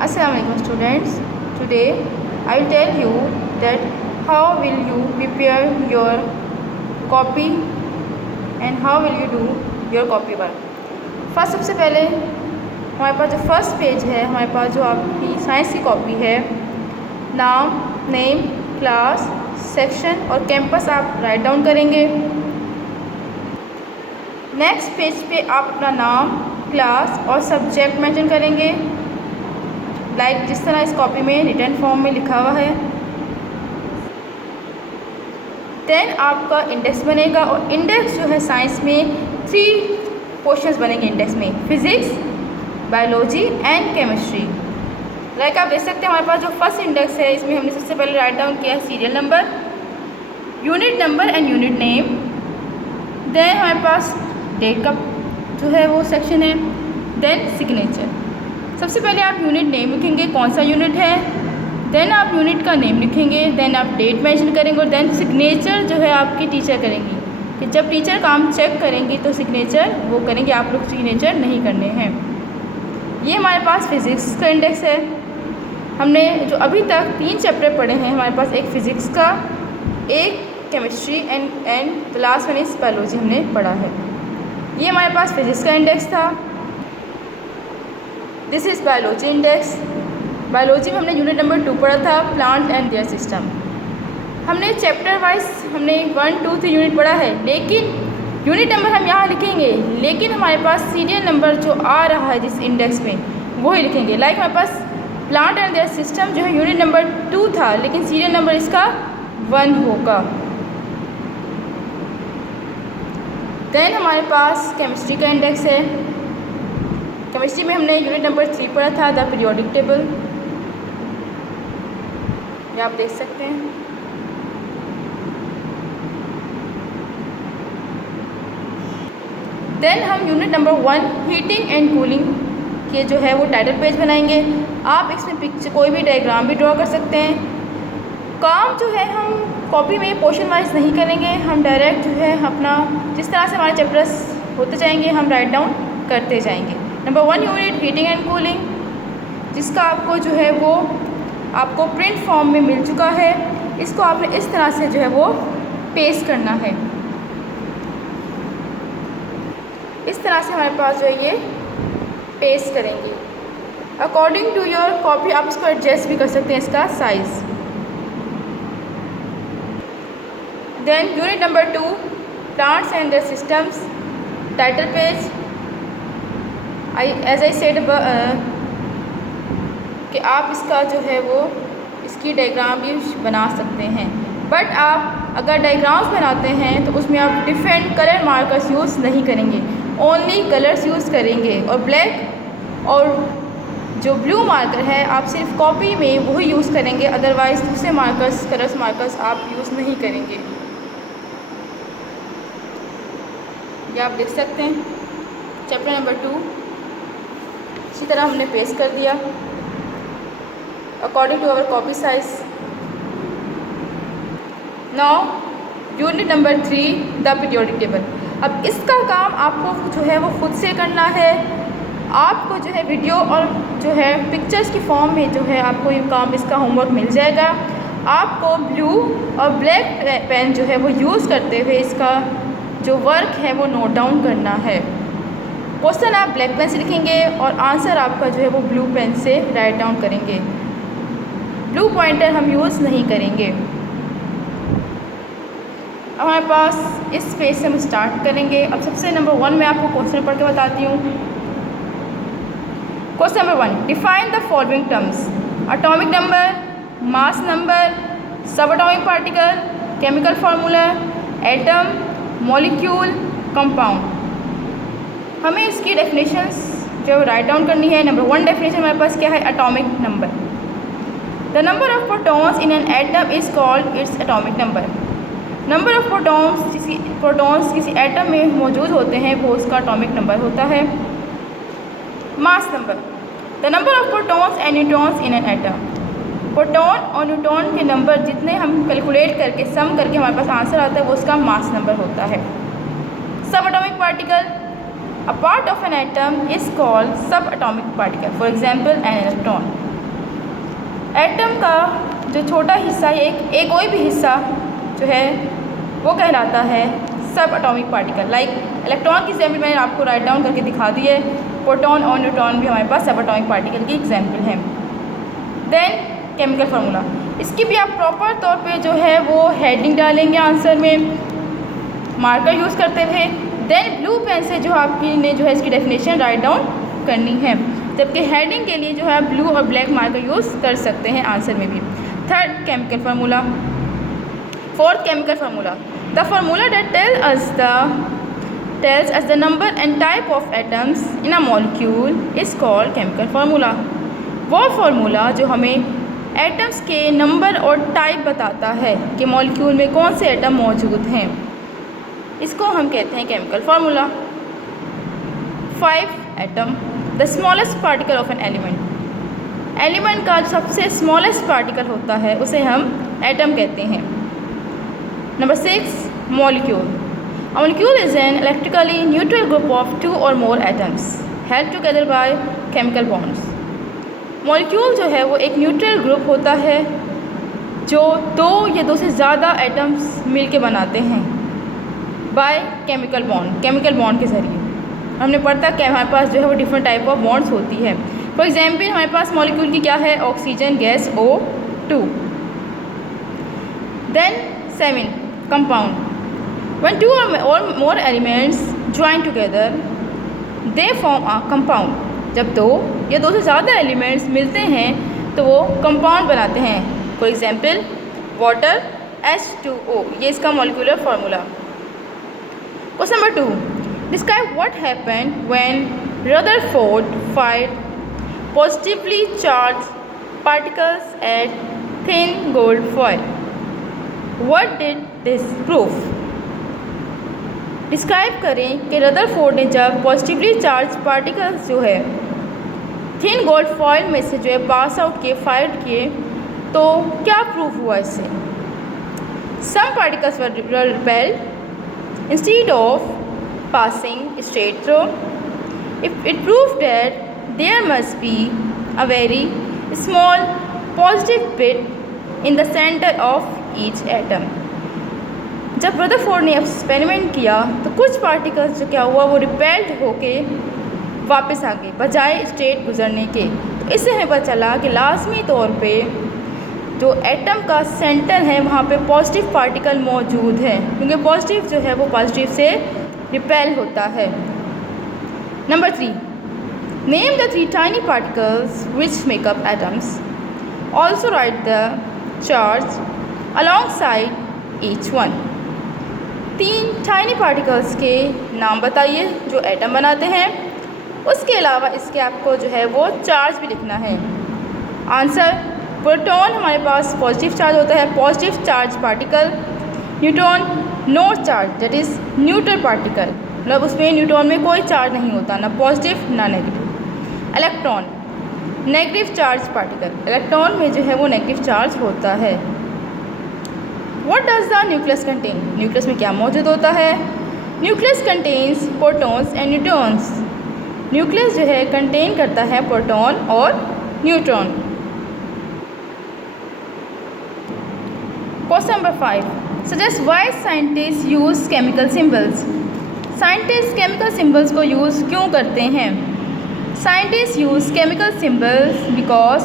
Assalamualaikum students. Today I will tell you that how will you prepare your copy and how will you do your copy work. First सबसे पहले हमारे पास जो first page है, हमारे पास जो आपकी science की कॉपी है, नाम, नेम, क्लास, सेक्शन और कैंपस आप राइट डाउन करेंगे। नेक्स्ट पेज पे आप अपना नाम, क्लास और सब्जेक्ट मेंशन करेंगे, लाइक जिस तरह इस कॉपी में रिटन फॉर्म में लिखा हुआ है। देन आपका इंडेक्स बनेगा और इंडेक्स जो है साइंस में 3 पोर्शंस बनेंगे इंडेक्स में, physics, biology and chemistry. Like आप देख सकते हैं हमारे पास जो फर्स्ट इंडेक्स है, इसमें हमने सबसे पहले राइट डाउन किया है serial number, unit number and unit name. Then हमारे पास डेट का जो है वो सेक्शन है। Then signature. सबसे पहले आप यूनिट नेम लिखेंगे, कौन सा यूनिट है। देन आप यूनिट का नेम लिखेंगे, देन आप डेट मेंशन करेंगे और देन सिग्नेचर जो है आपकी टीचर करेंगी कि जब टीचर काम चेक करेंगी तो सिग्नेचर वो करेंगे, आप लोग सिग्नेचर नहीं करने हैं। ये हमारे पास फिज़िक्स का इंडेक्स है। हमने जो अभी तक 3 चैप्टर पढ़े हैं, हमारे पास एक फ़िज़िक्स का, एक chemistry and the last one is biology हमने पढ़ा है। ये हमारे पास फिज़िक्स का इंडेक्स था। This is biology index. Biology में हमने यूनिट नंबर 2 पढ़ा था, प्लांट एंड देयर सिस्टम। हमने चैप्टर वाइज हमने 1, 2, 3 यूनिट पढ़ा है, लेकिन यूनिट नंबर हम यहाँ लिखेंगे, लेकिन हमारे पास सीरियल नंबर जो आ रहा है जिस इंडेक्स में वो ही लिखेंगे। लाइक हमारे पास प्लांट एंड देयर सिस्टम जो है यूनिट नंबर 2 था, लेकिन सीरियल नंबर इसका 1 होगा। देन हमारे पास केमिस्ट्री का इंडेक्स है। केमिस्ट्री में हमने यूनिट नंबर 3 पढ़ा था, द पीरियोडिक टेबल। ये आप देख सकते हैं। देन हम unit number 1 heating and cooling के जो है वो टाइटल पेज बनाएंगे। आप इसमें पिक्चर कोई भी डायग्राम भी ड्रॉ कर सकते हैं। काम जो है हम कॉपी में पोर्शन वाइज नहीं करेंगे, हम डायरेक्ट जो है अपना जिस तरह से हमारे चैप्टर्स होते जाएंगे हम राइट डाउन करते जाएंगे। Number 1 unit heating and cooling, जिसका आपको जो है वो आपको प्रिंट फॉर्म में मिल चुका है। इसको आपने इस तरह से जो है वो पेस्ट करना है। इस तरह से हमारे पास जो है ये पेस्ट करेंगे। अकॉर्डिंग टू योर कॉपी आप इसको एडजस्ट भी कर सकते हैं, इसका size. Then unit number 2 plants and their systems, title page. As I said कि आप इसका जो है वो इसकी डायग्राम भी बना सकते हैं, बट आप अगर डायग्राम्स बनाते हैं तो उसमें आप डिफरेंट कलर मार्कर्स यूज़ नहीं करेंगे, ओनली कलर्स यूज़ करेंगे। और ब्लैक और जो ब्लू मार्कर है आप सिर्फ कॉपी में वही यूज़ करेंगे, अदरवाइज़ दूसरे मार्कर्स कलर्स मार्कर्स आप यूज़ नहीं करेंगे। ये आप देख सकते हैं चैप्टर नंबर 2 इसी तरह हमने पेस्ट कर दिया according to our copy size. Now unit number 3 the periodic table. अब इसका काम आपको जो है वो खुद से करना है। आपको जो है वीडियो और जो है पिक्चर्स की फॉर्म में जो है आपको ये काम इसका होमवर्क मिल जाएगा। आपको ब्लू और ब्लैक पेन जो है वो यूज़ करते हुए इसका जो वर्क है वो नोट डाउन करना है। क्वेश्चन आप ब्लैक पेन से लिखेंगे और आंसर आपका जो है वो ब्लू पेन से राइट डाउन करेंगे। ब्लू पॉइंटर हम यूज़ नहीं करेंगे। अब हमारे पास इस पेज से हम स्टार्ट करेंगे। अब सबसे नंबर 1 में आपको क्वेश्चन पढ़ के बताती हूँ। Question number 1, define the following terms, atomic number, mass number, subatomic particle, chemical formula, atom, molecule, compound. हमें इसकी डेफिनेशंस जो राइट डाउन करनी है। नंबर 1 डेफिनेशन हमारे पास क्या है, atomic number. The number of protons in an atom is called its atomic number. Number of protons किसी atom में मौजूद होते हैं वो उसका एटॉमिक नंबर होता है। Mass number, the number of protons and neutrons in an atom. Proton और न्यूट्रॉन के नंबर जितने हम कैलकुलेट करके सम करके हमारे पास आंसर आता है वो उसका मास नंबर होता है। सब atomic particle, A part of an atom is called subatomic particle. For example, an electron. Atom का जो छोटा हिस्सा एक कोई भी हिस्सा जो है वो कहलाता है सब एटॉमिक पार्टिकल। लाइक इलेक्ट्रॉन की एग्जाम्पल मैंने आपको राइट डाउन करके दिखा दी है। प्रोटॉन और न्यूट्रॉन भी हमारे पास सब एटॉमिक पार्टिकल की एग्जाम्पल हैं। देन केमिकल फार्मूला, इसकी भी आप प्रॉपर तौर पे जो है वो हेडिंग डालेंगे आंसर में मार्कर यूज़ करते हुए। देन ब्लू पेन से जो आपकी ने जो है इसकी डेफिनेशन राइट डाउन करनी है, जबकि हेडिंग के लिए जो है ब्लू और ब्लैक मार्कर यूज़ कर सकते हैं आंसर में भी। Third chemical formula. Fourth chemical formula, the formula that tells us the number and type of atoms in a molecule is called chemical formula। वो फार्मूला जो हमें एटम्स के नंबर और टाइप बताता है कि मॉलिक्यूल में कौन से एटम मौजूद हैं, इसको हम कहते हैं chemical formula. 5 atom, the smallest particle of an element. Element का जो सबसे स्मॉलेस्ट पार्टिकल होता है उसे हम एटम कहते हैं। Number 6 molecule. A molecule is an electrically neutral group of 2 or more atoms held together by chemical bonds। Molecule जो है वो एक न्यूट्रल ग्रुप होता है जो 2 या 2 से ज़्यादा एटम्स मिलके बनाते हैं बाय केमिकल बॉन्ड के ज़रिए। हमने पढ़ा कि हमारे पास जो है वो डिफरेंट टाइप ऑफ बॉन्ड्स होती है। फॉर एग्जाम्पल हमारे पास मॉलिक्यूल की क्या है, oxygen gas O2। Then 7 compound. When 2 or more elements join together, they form a compound। जब 2 या 2 से ज़्यादा एलिमेंट्स मिलते हैं तो वो कंपाउंड बनाते हैं। फॉर एग्जाम्पल वाटर H2O, ये इसका molecular formula. Question number 2, describe what happened when Rutherford fired positively charged particles at thin gold foil. What did this prove. Describe करें कि रदरफोर्ड ने जब पॉजिटिवली चार्ज पार्टिकल्स जो है थिन गोल्ड फॉयल में से जो है पास आउट किए, फायर किए, तो क्या प्रूव हुआ इससे। Some particles were repelled instead of passing straight through. It prove that there must be a very small positive bit in the centre of each atom. जब रदरफोर्ड ने experiment किया तो कुछ पार्टिकल्स जो क्या हुआ वो रिपेल्ड होके वापस आ गए बजाय स्ट्रेट गुजरने के। तो इससे हमें पता चला कि लाजमी तौर पे जो एटम का सेंटर है वहाँ पे पॉजिटिव पार्टिकल मौजूद है, क्योंकि पॉजिटिव जो है वो पॉजिटिव से रिपेल होता है। Number 3, name the 3 tiny particles which make up atoms. Also right the charge alongside each one. 3 tiny particles के नाम बताइए जो एटम बनाते हैं, उसके अलावा इसके आपको जो है वो चार्ज भी लिखना है। आंसर, प्रोटॉन हमारे पास पॉजिटिव चार्ज होता है, positive charge particle. Neutron no charge, that is neutral particle, मतलब उसमें न्यूट्रॉन में कोई चार्ज नहीं होता, ना पॉजिटिव ना negative. Electron negative charge particle, electron में जो है वो नेगेटिव चार्ज होता है। What does the nucleus contain? Nucleus में क्या मौजूद होता है। Nucleus contains protons and neutrons. Nucleus जो है कंटेन करता है प्रोटॉन और neutron. Question number 5, suggest why scientist use chemical symbols. Scientist chemical symbols को यूज़ क्यों करते हैं। Scientist use chemical symbols because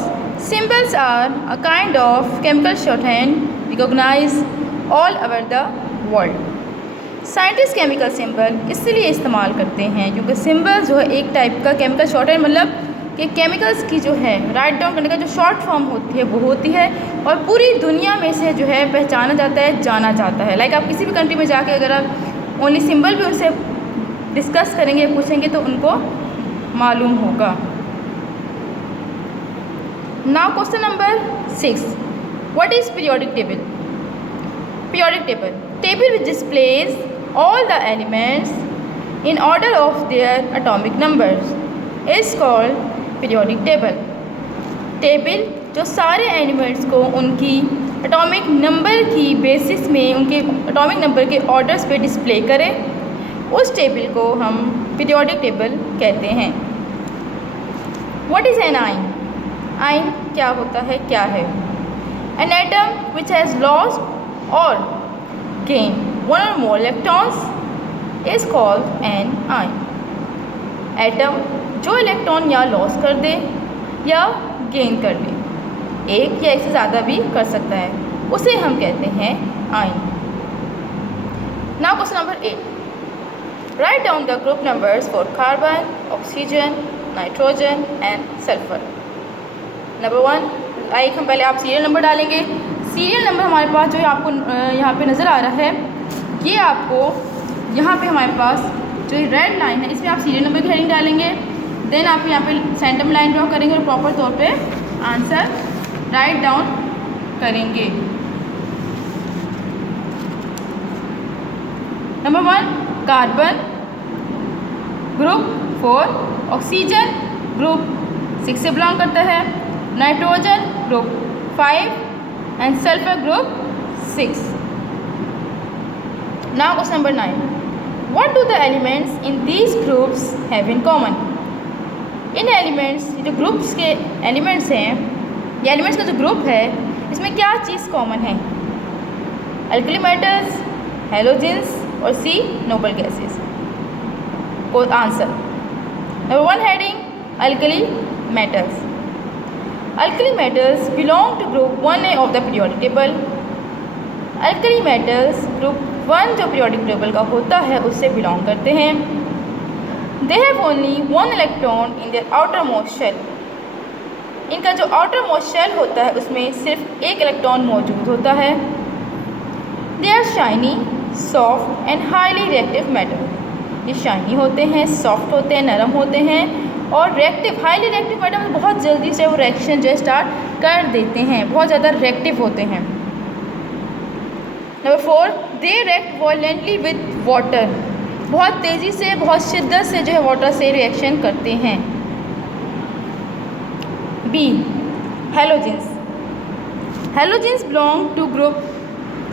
symbols are a kind of chemical shorthand recognise all over the world. Scientist chemical symbol इसलिए इस्तेमाल करते हैं क्योंकि symbol जो है एक टाइप का केमिकल शॉर्टहैंड, मतलब कि केमिकल्स की जो है राइट डाउन करने का जो शॉर्ट फॉर्म होती है वो होती है और पूरी दुनिया में से जो है पहचाना जाता है, जाना जाता है। लाइक आप किसी भी कंट्री में जाके अगर आप ओनली सिंबल भी उनसे डिस्कस करेंगे, पूछेंगे तो उनको मालूम होगा। Now question number 6, what is periodic table. Periodic table, table which displays all the elements in order of their atomic numbers is called periodic table। Table जो सारे एलिमेंट्स को उनकी एटॉमिक नंबर की बेसिस में उनके एटॉमिक नंबर के orders पे display करे, उस टेबल को हम पीरियोडिक टेबल कहते हैं। What is A9. आयन क्या होता है, क्या है? An atom which has lost और गेन वन और मोर electrons is called an ion. Atom जो इलेक्ट्रॉन या लॉस कर दे या गेन कर दे, एक या एक से ज़्यादा भी कर सकता है, उसे हम कहते हैं ion. Now question number 8, write down the group numbers for carbon, oxygen, nitrogen and sulphur. Number 1, एक हम पहले आप सीरियल नंबर डालेंगे। सीरियल नंबर हमारे पास जो है आपको यहाँ पे नज़र आ रहा है, ये आपको यहाँ पे हमारे पास जो रेड लाइन है इसमें आप सीरियल नंबर की हेडिंग डालेंगे। देन आप यहाँ पे सेंटर में लाइन ड्रॉ करेंगे और प्रॉपर तौर पे आंसर राइट डाउन करेंगे। Number 1 carbon, group 4, oxygen group 6 से बिलोंग करता है, nitrogen group 5 and sulphur group 6। Now question number 9, what do the elements in these groups have in common. In elements, जो groups के elements हैं, ये elements का जो ग्रुप है इसमें क्या चीज़ कॉमन है? अल्कली मेटल्स, हेलोजेंस और सी नोबल गैसेस। को answer number 1 heading alkali metals. Alkali metals belong to group 1A of the periodic table. Alkali metals group 1 जो पीरियोडिक टेबल का होता है उससे बिलोंग करते हैं। They have only 1 electron in their outermost shell. इनका जो आउटर मोस्ट शेल होता है उसमें सिर्फ एक इलेक्ट्रॉन मौजूद होता है। They are shiny, soft and highly reactive metal. ये शाइनी होते हैं, सॉफ्ट होते हैं, नरम होते हैं और रिएक्टिव, हाईली रिएक्टिव मेटल में बहुत जल्दी से वो रिएक्शन जो है स्टार्ट कर देते हैं, बहुत ज़्यादा रिएक्टिव होते हैं। Number 4, they react violently with water. बहुत तेज़ी से, बहुत शिद्दत से जो है वाटर से रिएक्शन करते हैं। B halogens. Halogens belong to group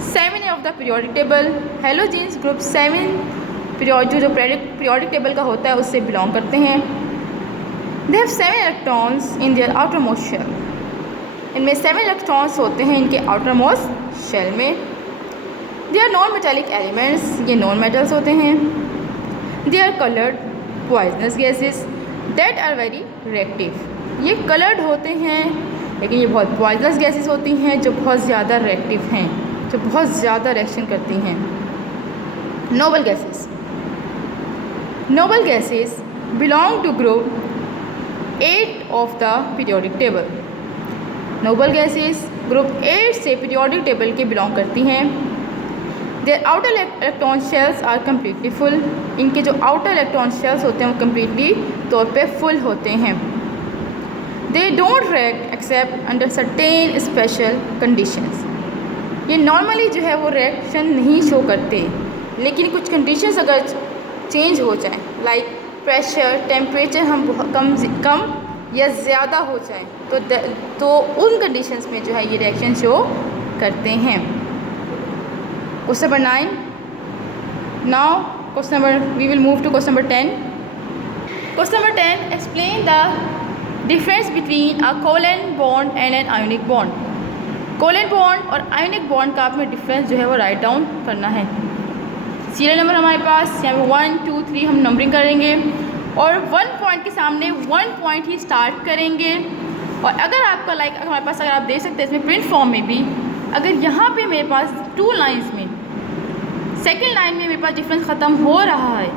7 of the periodic table. Halogens group 7 जो पीरियोडिक टेबल का होता है उससे बिलोंग करते हैं। They have 7 electrons in their outermost shell. इनमें 7 इलेक्ट्रॉन्स होते हैं इनके आउटर मोस्ट शेल में। They are non metallic elements, ये नॉन मेटल्स होते हैं। They are coloured poisonous gases that are very reactive. ये कलर्ड होते हैं लेकिन ये बहुत पॉइजनस गैसेस होती हैं जो बहुत ज़्यादा रिएक्टिव हैं, जो बहुत ज़्यादा रिएक्शन करती हैं। Noble gases. Noble gases belong to group 8 of the periodic table. Noble gases group 8 से पीरियोडिक टेबल के बिलोंग करती हैं। Their outer electron shells are completely full. इनके जो आउटर इलेक्ट्रॉन शेल्स होते हैं वो कम्प्लीटली तौर पे फुल होते हैं। They don't react accept under certain special conditions. ये नॉर्मली जो है वो रिएक्शन नहीं शो करते, लेकिन कुछ कंडीशंस अगर चेंज हो जाए, लाइक प्रेशर, टेम्परेचर हम कम या ज़्यादा हो जाए तो उन कंडीशंस में जो है ये रिएक्शन शो करते हैं। Question number 9। Now question number we will move to question number 10। Question number 10, explain the difference between a covalent bond and an ionic bond. Covalent bond और आयोनिक बॉन्ड का आपने difference जो है वो write down करना है। Serial number हमारे पास यहाँ पे 1 2 3 हम नंबरिंग करेंगे और 1 पॉइंट के सामने 1 पॉइंट ही स्टार्ट करेंगे। और अगर आपका लाइक हमारे पास, अगर आप देख सकते हैं इसमें प्रिंट फॉर्म में भी, अगर यहाँ पे मेरे पास 2 लाइन्स में सेकेंड लाइन में मेरे पास डिफरेंस ख़त्म हो रहा है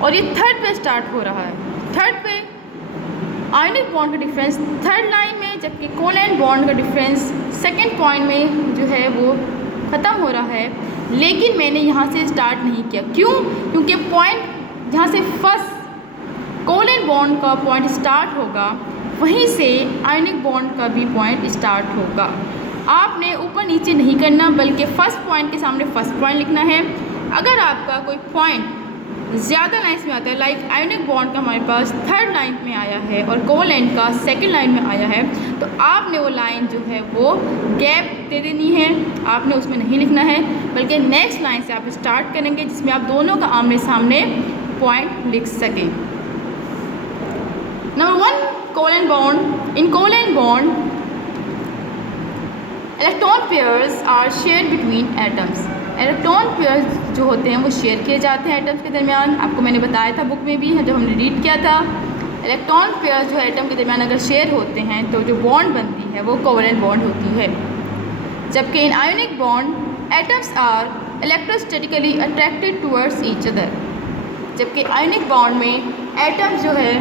और ये थर्ड पे स्टार्ट हो रहा है, थर्ड पे आयोनिक बॉन्ड का डिफरेंस थर्ड लाइन में, जबकि कोवेलेंट बॉन्ड का डिफरेंस सेकेंड पॉइंट में जो है वो ख़त्म हो रहा है। लेकिन मैंने यहाँ से स्टार्ट नहीं किया, क्यों? क्योंकि पॉइंट जहाँ से फर्स्ट कोवेलेंट बॉन्ड का पॉइंट स्टार्ट होगा वहीं से आयोनिक बॉन्ड का भी पॉइंट स्टार्ट होगा। आपने ऊपर नीचे नहीं करना, बल्कि फर्स्ट पॉइंट के सामने फर्स्ट पॉइंट लिखना है। अगर आपका कोई पॉइंट ज़्यादा लाइन्स में आता है, लाइक आयोनिक बॉन्ड का हमारे पास थर्ड लाइन में आया है और कोवेलेंट का सेकंड लाइन में आया है, तो आपने वो लाइन जो है वो गैप दे देनी है, आपने उसमें नहीं लिखना है, बल्कि नेक्स्ट लाइन से आप स्टार्ट करेंगे जिसमें आप दोनों का आमने सामने पॉइंट लिख सकें। Number 1, covalent bond. In covalent bond electron pairs are share between atoms. Electron pairs जो होते हैं वो शेयर किए जाते हैं एटम्स के दरमियान। आपको मैंने बताया था बुक में भी जब हमने रीड किया था, इलेक्ट्रॉन पेयर्स जो एटम के दरमियान अगर शेयर होते हैं तो जो बॉन्ड बनती है वो कोवेलेंट बॉन्ड होती है। जबकि in ionic bond atoms are electrostatically attracted towards each other. जबकि आयोनिक बॉन्ड में एटम्स जो है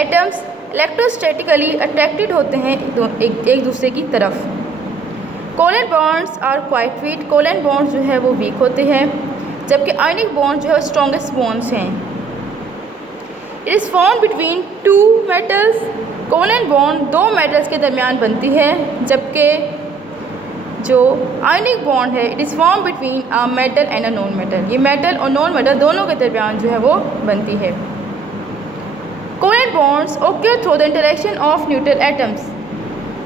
एटम्स इलेक्ट्रोस्टैटिकली अट्रैक्टेड होते हैं एक दूसरे की तरफ। Covalent bonds are quite weak. Covalent bonds जो है वो वीक होते हैं, जबकि आयोनिक बॉन्ड जो है स्ट्रॉन्गेस्ट बॉन्ड्स हैं। It is form between two metals. Covalent bond दो मेटल्स के दरमियान बनती है, जबकि जो आयोनिक बॉन्ड है it is form between a metal and a non metal. ये मेटल और नॉन मेटल दोनों के दरमियान जो है वो बनती है। Covalent bonds occur through the interaction of neutral atoms।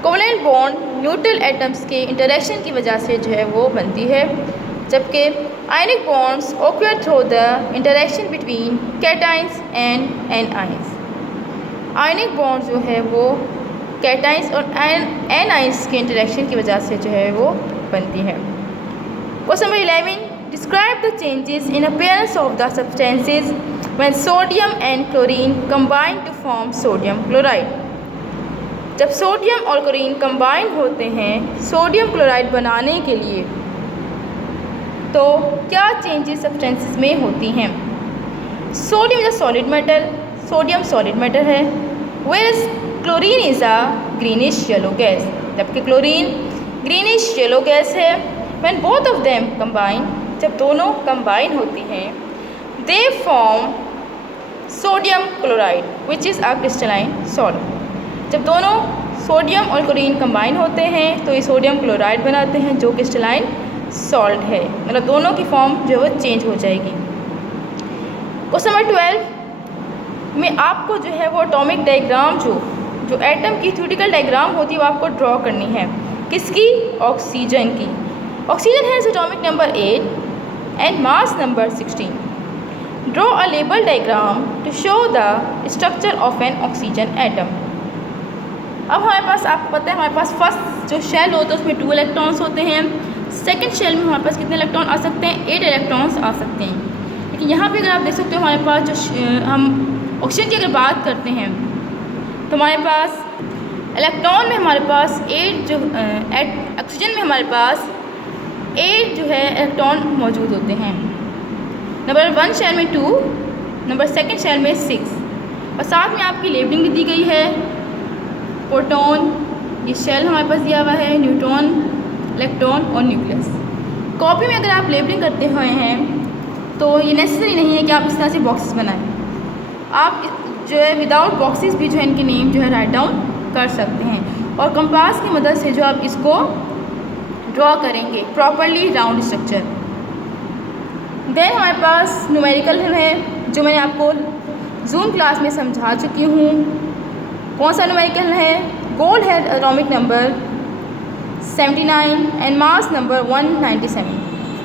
Covalent bond neutral atoms के इंटरेक्शन की वजह से जो है वो बनती है, जबकि आयनिक bonds occur through the interaction between cations and anions। Ionic bond जो है वो कैटाइंस और एनाइंस के इंटरेक्शन की वजह से जो है वो बनती है। Question number 11, describe the changes in appearance of the substances when sodium and chlorine combine to form sodium chloride. जब सोडियम और क्लोरीन कंबाइन होते हैं सोडियम क्लोराइड बनाने के लिए, तो क्या चेंजेस सब्सटेंसेस में होती हैं? Sodium is a solid metal, sodium solid metal है। Whereas chlorine is a greenish yellow gas, जबकि क्लोरीन ग्रीनिश येलो गैस है। When both of them combine, जब दोनों कंबाइन होती हैं, they form sodium chloride which is a crystalline salt. जब दोनों sodium और क्लोरीन कंबाइन होते हैं तो ये सोडियम क्लोराइड बनाते हैं जो क्रिस्टलाइन सॉल्ट है, मतलब दोनों की फॉर्म जो है वो चेंज हो जाएगी। क्वेश्चन नंबर 12 में आपको जो है वो एटॉमिक डायग्राम जो एटम की थ्योरेटिकल डायग्राम होती है वो आपको ड्रॉ करनी है। किसकी? ऑक्सीजन की। Oxygen has atomic number 8 and mass number 16। Draw a label diagram to show the structure of an oxygen atom. अब हमारे पास, आपको पता है हमारे पास फर्स्ट जो शेल होता है उसमें 2 इलेक्ट्रॉन्स होते हैं। सेकंड शेल में हमारे पास कितने इलेक्ट्रॉन आ सकते हैं? 8 इलेक्ट्रॉन्स आ सकते हैं। लेकिन यहाँ पे अगर आप देख सकते हो हमारे पास जो हम ऑक्सीजन की अगर बात करते हैं तो हमारे पास इलेक्ट्रॉन में हमारे पास 8 जो ऑक्सीजन में हमारे पास 8 जो है इलेक्ट्रॉन मौजूद होते हैं। नंबर 1 शेल में 2, नंबर 2 शेल में 6, और साथ में आपकी लेबलिंग भी दी गई है। प्रोटॉन, ये शेल हमारे पास दिया हुआ है, न्यूट्रॉन, इलेक्ट्रॉन और न्यूक्लियस। कॉपी में अगर आप लेबलिंग करते हुए हैं तो ये नेसेसरी नहीं है कि आप इस तरह से बॉक्सेस बनाएं। आप जो है विदाउट बॉक्सेस भी जो है इनके नेम जो है राइट डाउन कर सकते हैं, और कंपास की मदद से जो आप इसको ड्रॉ करेंगे प्रॉपरली राउंड स्ट्रक्चर। देन हमारे पास न्यूमेरिकल है जो मैंने आपको जूम क्लास में समझा चुकी हूँ। कौन सा न्यूमेरिकल है? गोल्ड है atomic number 79 and mass number 197।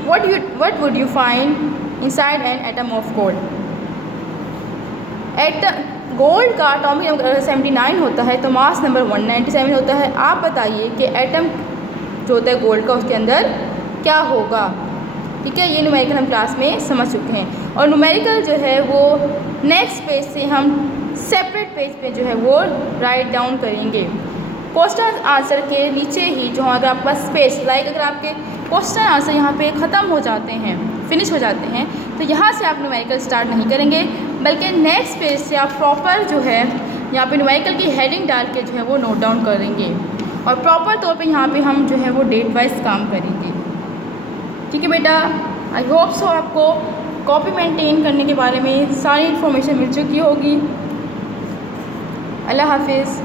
what would you find inside an atom of gold? Gold का एटॉमिक नंबर 79 होता है तो मास नंबर 197 होता है। आप बताइए कि एटम जो होता है गोल्ड का उसके अंदर क्या होगा? ठीक है, ये न्यूमेरिकल हम क्लास में समझ चुके हैं। और न्यूमेरिकल जो है वो नेक्स्ट पेज से हम सेपरेट पेज पे जो है वो राइट डाउन करेंगे। क्वेश्चन आंसर के नीचे ही जो अगर आपके पास स्पेस लाइक अगर आपके क्वेश्चन आंसर यहाँ पे ख़त्म हो जाते हैं, फिनिश हो जाते हैं, तो यहाँ से आप न्यूमेरिकल स्टार्ट नहीं करेंगे, बल्कि नेक्स्ट पेज से आप प्रॉपर जो है यहाँ पे न्यूमेरिकल की हेडिंग डाल के जो है वो नोट डाउन करेंगे, और प्रॉपर तौर पे यहाँ पे हम जो है वो डेट वाइज काम करेंगे। ठीक है बेटा, आई होप सो आपको कॉपी मेंटेन करने के बारे में सारी इन्फॉर्मेशन मिल चुकी होगी। अल्लाह हाफिज़।